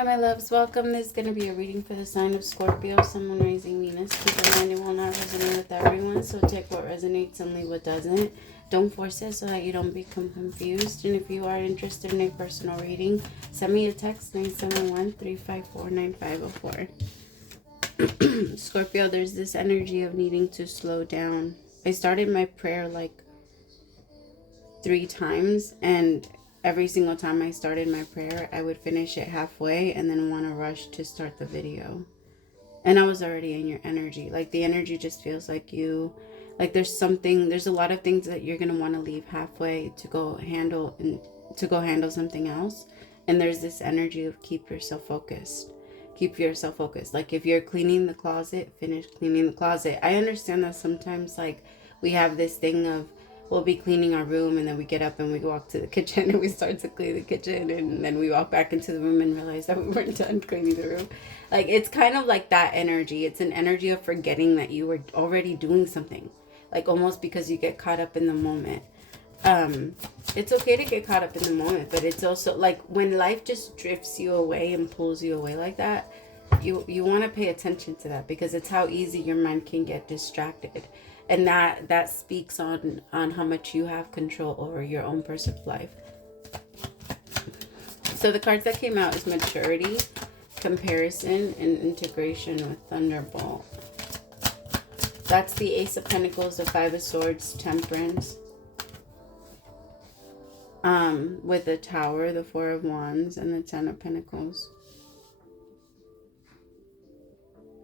Hi, my loves. Welcome. This is going to be a reading for the sign of Scorpio, someone raising Venus. Keep in mind it will not resonate with everyone, so take what resonates and leave what doesn't. Don't force it so that you don't become confused. And if you are interested in a personal reading, send me a text, 971-354-9504. Scorpio, there's this energy of needing to slow down. I started my prayer like 3 times, and every single time I started my prayer, I would finish it halfway and then want to rush to start the video. And I was already in your energy. Like, the energy just feels like you, like there's a lot of things that you're going to want to leave halfway to go handle something else. And there's this energy of keep yourself focused. Keep yourself focused. Like, if you're cleaning the closet, finish cleaning the closet. I understand that sometimes, like, we have this thing of, we'll be cleaning our room and then we get up and we walk to the kitchen and we start to clean the kitchen, and then we walk back into the room and realize that we weren't done cleaning the room. Like, it's kind of like that energy. It's an energy of forgetting that you were already doing something, like almost because you get caught up in the moment. It's okay to get caught up in the moment, but it's also like when life just drifts you away and pulls you away like that, you want to pay attention to that, because it's how easy your mind can get distracted. And that speaks on how much you have control over your own personal life. So the cards that came out is maturity, comparison, and integration with Thunderbolt. That's the Ace of Pentacles, the Five of Swords, Temperance. With the Tower, the Four of Wands, and the Ten of Pentacles.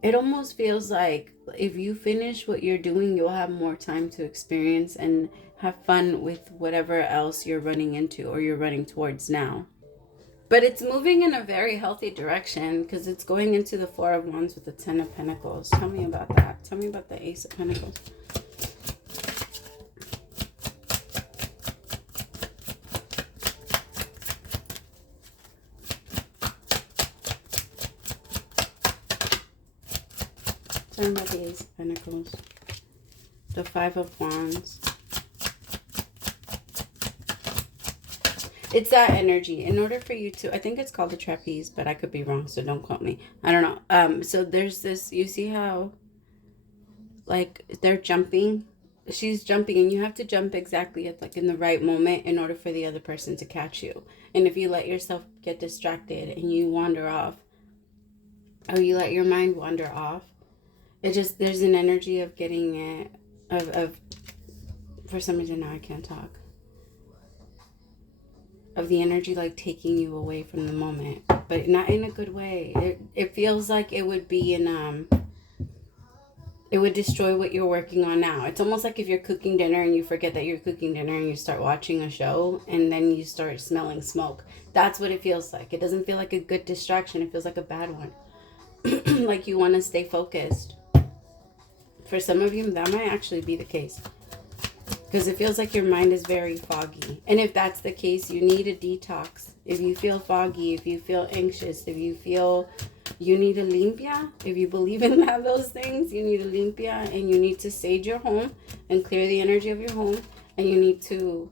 It almost feels like if you finish what you're doing, you'll have more time to experience and have fun with whatever else you're running into or you're running towards now. But it's moving in a very healthy direction because it's going into the Four of Wands with the Ten of Pentacles. Tell me about that. Tell me about the Ace of Pentacles. Tell me about the Ace of Pentacles. The Five of Wands. It's that energy. In order for you to, I think it's called the trapeze, but I could be wrong, so don't quote me. I don't know. So there's this, you see how, like, they're jumping. She's jumping, and you have to jump exactly at, like, in the right moment in order for the other person to catch you. And if you let yourself get distracted and you wander off, or you let your mind wander off, it just, there's an energy of getting it, for some reason now I can't talk. Of the energy, like, taking you away from the moment, but not in a good way. It feels like it would be in, it would destroy what you're working on now. It's almost like if you're cooking dinner and you forget that you're cooking dinner and you start watching a show and then you start smelling smoke. That's what it feels like. It doesn't feel like a good distraction. It feels like a bad one. Like, you want to stay focused. For some of you, that might actually be the case. Because it feels like your mind is very foggy. And if that's the case, you need a detox. If you feel foggy, if you feel anxious, if you feel you need a limpia, if you believe in those things, you need a limpia, and you need to sage your home and clear the energy of your home. And you need to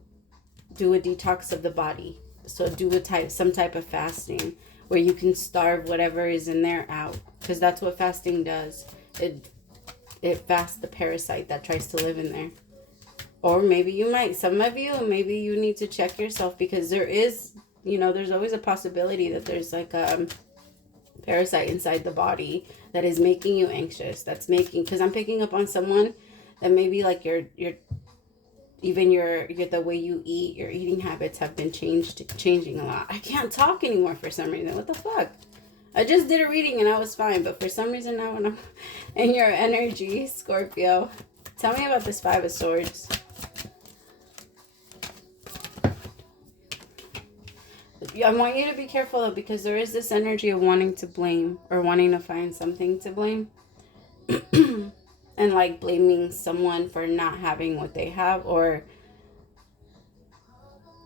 do a detox of the body. So do some type of fasting where you can starve whatever is in there out. Because that's what fasting does. It fasts the parasite that tries to live in there. Or maybe you might, some of you, maybe you need to check yourself, because there is, you know, there's always a possibility that there's like a parasite inside the body that is making you anxious. That's making, because I'm picking up on someone that maybe like your the way you eat, your eating habits have been changing a lot. I can't talk anymore for some reason. What the fuck? I just did a reading and I was fine, but for some reason now when I'm in your energy, Scorpio, tell me about this Five of Swords. I want you to be careful though, because there is this energy of wanting to blame or wanting to find something to blame. And like blaming someone for not having what they have, or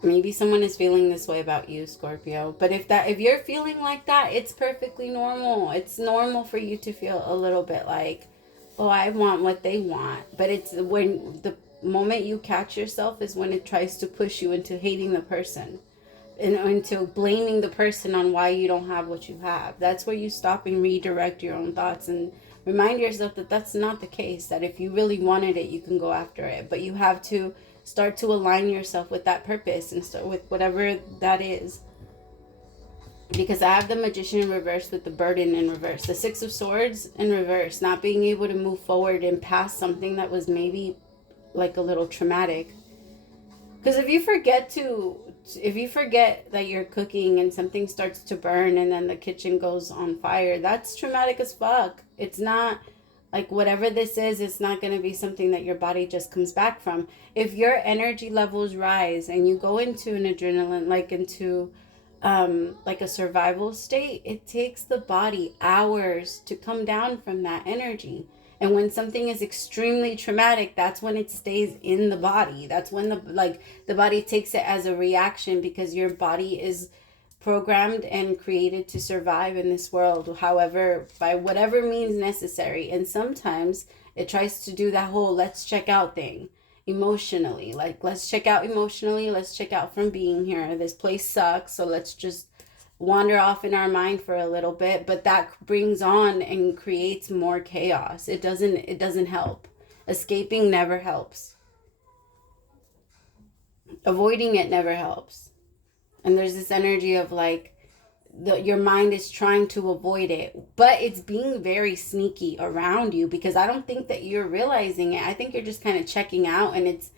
maybe someone is feeling this way about you, Scorpio. But if you're feeling like that, it's perfectly normal. It's normal for you to feel a little bit like, oh, I want what they want. But it's when the moment you catch yourself is when it tries to push you into hating the person. into blaming the person on why you don't have what you have. That's where you stop and redirect your own thoughts and remind yourself that that's not the case, that if you really wanted it, you can go after it. But you have to start to align yourself with that purpose and start with whatever that is. Because I have the Magician in reverse with the burden in reverse. The Six of Swords in reverse. Not being able to move forward and past something that was maybe like a little traumatic. Because if you forget that you're cooking and something starts to burn and then the kitchen goes on fire, that's traumatic as fuck. It's not like whatever this is, it's not going to be something that your body just comes back from. If your energy levels rise and you go into an adrenaline, like into like a survival state, it takes the body hours to come down from that energy. And when something is extremely traumatic, that's when it stays in the body. That's when the body takes it as a reaction, because your body is programmed and created to survive in this world, however, by whatever means necessary. And sometimes it tries to do that whole let's check out thing emotionally. Like, let's check out emotionally. Let's check out from being here. This place sucks. So let's just wander off in our mind for a little bit. But that brings on and creates more chaos. It doesn't help. Escaping never helps. Avoiding it never helps. And there's this energy of like, your mind is trying to avoid it, but it's being very sneaky around you, because I don't think that you're realizing it. I think you're just kind of checking out, and it's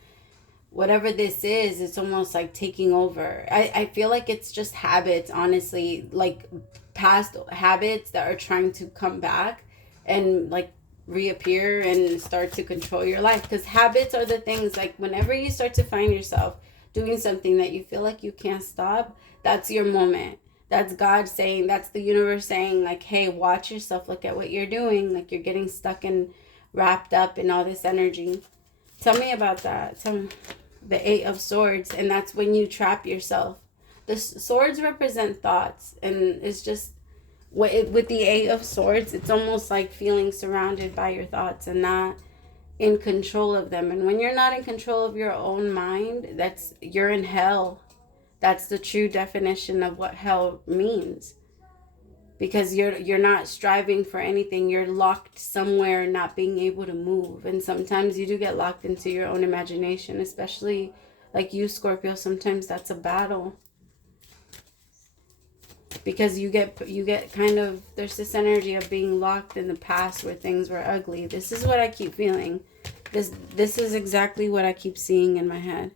whatever this is, it's almost like taking over. I feel like it's just habits, honestly, like past habits that are trying to come back and like reappear and start to control your life. Because habits are the things, like whenever you start to find yourself doing something that you feel like you can't stop, that's your moment. That's God saying, that's the universe saying, like, hey, watch yourself, look at what you're doing. Like, you're getting stuck and wrapped up in all this energy. Tell me about that. Tell me. The Eight of Swords, and that's when you trap yourself. The swords represent thoughts, and it's just, with the Eight of Swords, it's almost like feeling surrounded by your thoughts and not in control of them. And when you're not in control of your own mind, you're in hell. That's the true definition of what hell means. Because you're not striving for anything. You're locked somewhere, not being able to move. And sometimes you do get locked into your own imagination, especially like you, Scorpio. Sometimes that's a battle. Because you get kind of, there's this energy of being locked in the past where things were ugly. This is what I keep feeling. This is exactly what I keep seeing in my head.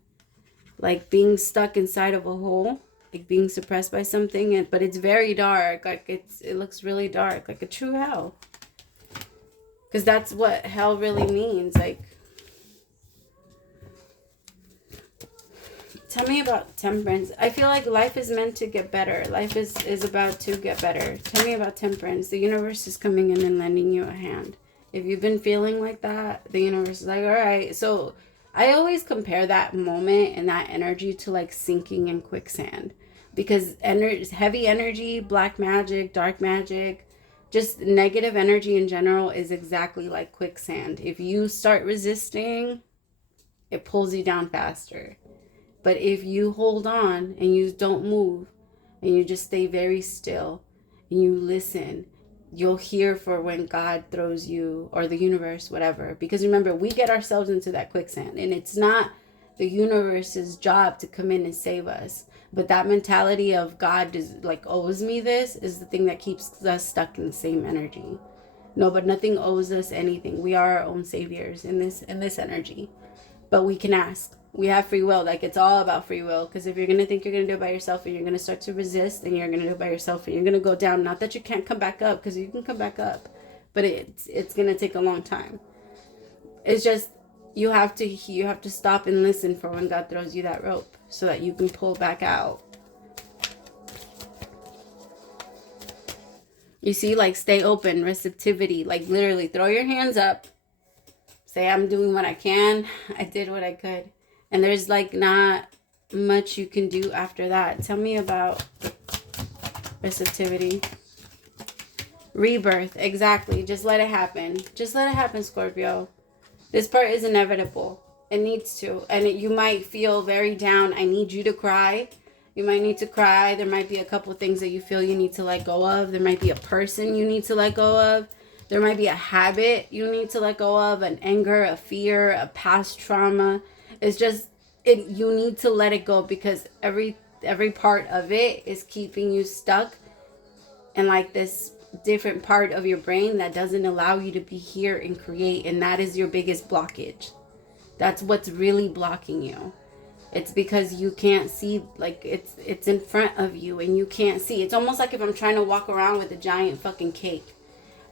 Like being stuck inside of a hole, like being suppressed by something, but it's very dark. Like it looks really dark, like a true hell. Because that's what hell really means. Like, tell me about Temperance. I feel like life is meant to get better. Life is about to get better. Tell me about Temperance. The universe is coming in and lending you a hand. If you've been feeling like that, the universe is like, all right. So I always compare that moment and that energy to like sinking in quicksand, because heavy energy, black magic, dark magic, just negative energy in general is exactly like quicksand. If you start resisting, it pulls you down faster. But if you hold on and you don't move and you just stay very still and you listen, you'll hear for when God throws you, or the universe, whatever. Because remember, we get ourselves into that quicksand, and it's not the universe's job to come in and save us. But that mentality of God owes me this is the thing that keeps us stuck in the same energy. No, but nothing owes us anything. We are our own saviors in this energy. But we can ask. We have free will. Like, it's all about free will. Because if you're going to think you're going to do it by yourself, and you're going to start to resist, and you're going to do it by yourself, and you're going to go down. Not that you can't come back up, because you can come back up. But it's going to take a long time. It's just, you have to stop and listen for when God throws you that rope, so that you can pull back out. You see, like, stay open, receptivity. Like, literally, throw your hands up. Say, I'm doing what I can. I did what I could. And there's like not much you can do after that. Tell me about receptivity. Rebirth. Exactly. Just let it happen. Just let it happen, Scorpio. This part is inevitable. It needs to. And you might feel very down. I need you to cry. You might need to cry. There might be a couple things that you feel you need to let go of. There might be a person you need to let go of. There might be a habit you need to let go of, an anger, a fear, a past trauma. It's just, you need to let it go, because every part of it is keeping you stuck in like this different part of your brain that doesn't allow you to be here and create. And that is your biggest blockage. That's what's really blocking you. It's because you can't see, like it's in front of you and you can't see. It's almost like if I'm trying to walk around with a giant fucking cake,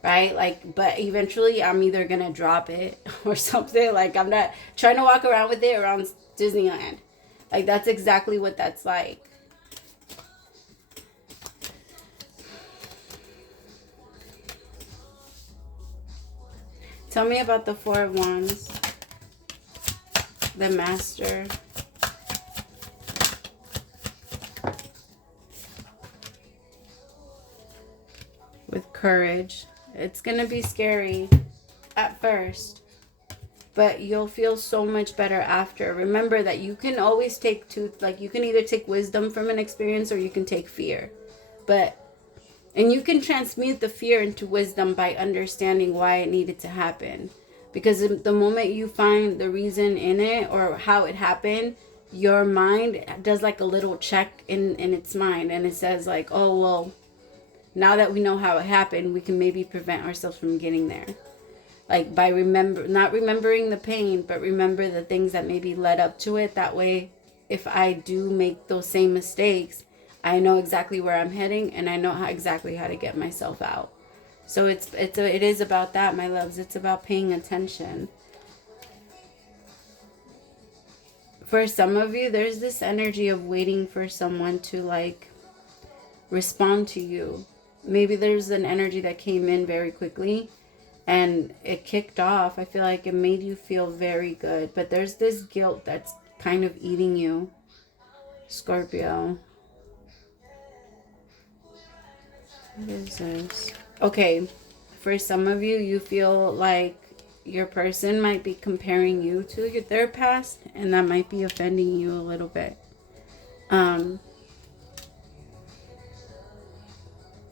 right? Like, but eventually I'm either gonna drop it or something. Like, I'm not trying to walk around with it around Disneyland. Like, that's exactly what that's like. Tell me about the Four of Wands, the Master, with Courage. It's going to be scary at first, but you'll feel so much better after. Remember that you can always take two, like you can either take wisdom from an experience or you can take fear. And you can transmute the fear into wisdom by understanding why it needed to happen. Because the moment you find the reason in it or how it happened, your mind does like a little check in its mind. And it says like, oh, well, now that we know how it happened, we can maybe prevent ourselves from getting there. Like by not remembering the pain, but remember the things that maybe led up to it. That way, if I do make those same mistakes, I know exactly where I'm heading and I know exactly how to get myself out. So it is about that, my loves. It's about paying attention. For some of you, there's this energy of waiting for someone to like respond to you. Maybe there's an energy that came in very quickly and it kicked off. I feel like it made you feel very good. But there's this guilt that's kind of eating you, Scorpio. What is this? Okay, for some of you, you feel like your person might be comparing you to their past, and that might be offending you a little bit. Or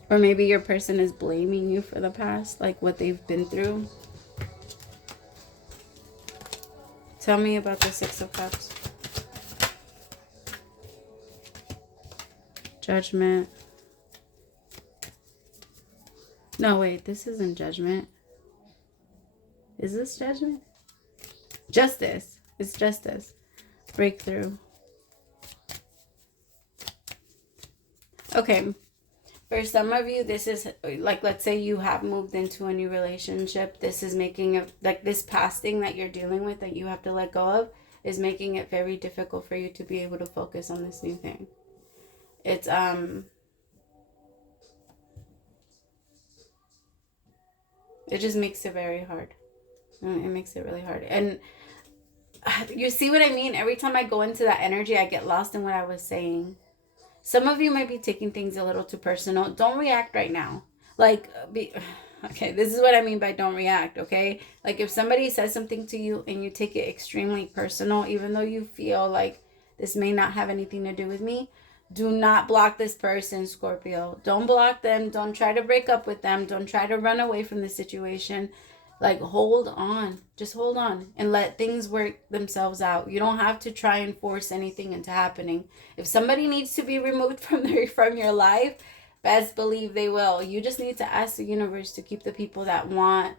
maybe your person is blaming you for the past, like what they've been through. Tell me about the Six of Cups. Judgment. No, wait, this isn't Judgment. Is this Judgment? Justice. It's Justice. Breakthrough. Okay. For some of you, this is like, let's say you have moved into a new relationship. This is making it like this past thing that you're dealing with that you have to let go of is making it very difficult for you to be able to focus on this new thing. It's it just makes it very hard. It makes it really hard. And you see what I mean? Every time I go into that energy, I get lost in what I was saying. Some of you might be taking things a little too personal. Don't react right now. Like, okay, this is what I mean by don't react, okay? Like, if somebody says something to you and you take it extremely personal, even though you feel like this may not have anything to do with me, do not block this person, Scorpio. Don't block them. Don't try to break up with them. Don't try to run away from the situation. Like, hold on. Just hold on and let things work themselves out. You don't have to try and force anything into happening. If somebody needs to be removed from your life, best believe they will. You just need to ask the universe to keep the people that want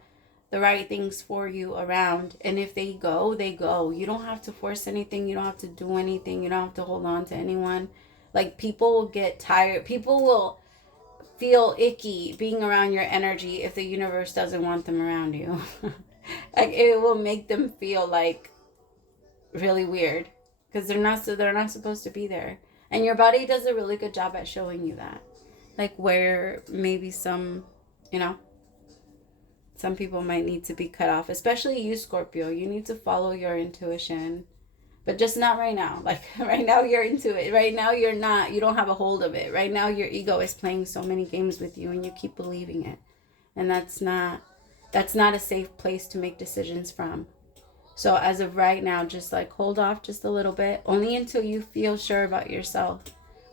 the right things for you around. And if they go, they go. You don't have to force anything. You don't have to do anything. You don't have to hold on to anyone. Like, people will get tired. People will feel icky being around your energy if the universe doesn't want them around you. Like, it will make them feel like really weird because they're not supposed to be there. And your body does a really good job at showing you that. Like, where maybe some people might need to be cut off, especially you, Scorpio. You need to follow your intuition. But just not right now. Like, right now you're into it. Right now you don't have a hold of it. Right now your ego is playing so many games with you and you keep believing it. And that's not a safe place to make decisions from. So as of right now, just like hold off just a little bit. Only until you feel sure about yourself.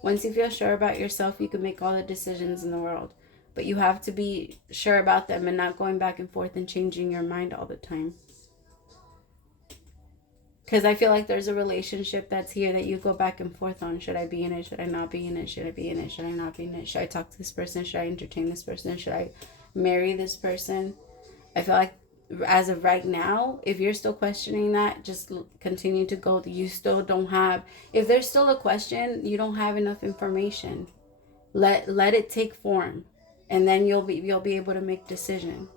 Once you feel sure about yourself, you can make all the decisions in the world. But you have to be sure about them and not going back and forth and changing your mind all the time. Because I feel like there's a relationship that's here that you go back and forth on. Should I be in it? Should I not be in it? Should I be in it? Should I not be in it? Should I talk to this person? Should I entertain this person? Should I marry this person? I feel like as of right now, if you're still questioning that, just continue to go. You still don't have, if there's still a question, you don't have enough information. Let it take form, and then you'll be able to make decision.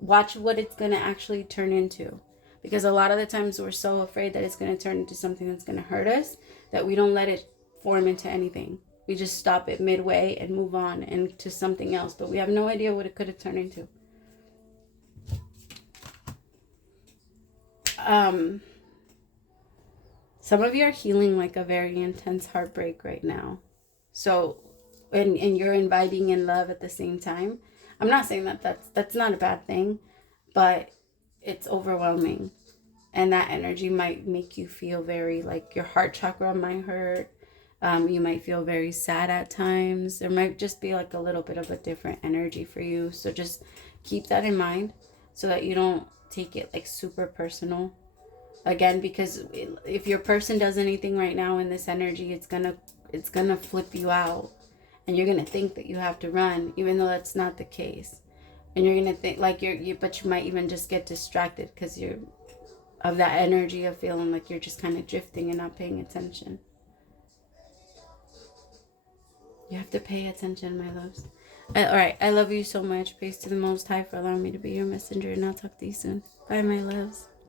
Watch what it's going to actually turn into. Because a lot of the times we're so afraid that it's going to turn into something that's going to hurt us that we don't let it form into anything. We just stop it midway and move on into something else. But we have no idea what it could have turned into. Some of you are healing like a very intense heartbreak right now. So, and you're inviting in love at the same time. I'm not saying that that's not a bad thing, but it's overwhelming, and that energy might make you feel very, like, your heart chakra might hurt. You might feel very sad at times. There might just be like a little bit of a different energy for you. So just keep that in mind so that you don't take it like super personal. Again, because if your person does anything right now in this energy, it's gonna flip you out, and you're gonna think that you have to run, even though that's not the case. And you're gonna think like but you might even just get distracted because you're of that energy of feeling like you're just kind of drifting and not paying attention. You have to pay attention, my loves. All right, I love you so much. Praise to the Most High for allowing me to be your messenger, and I'll talk to you soon. Bye, my loves.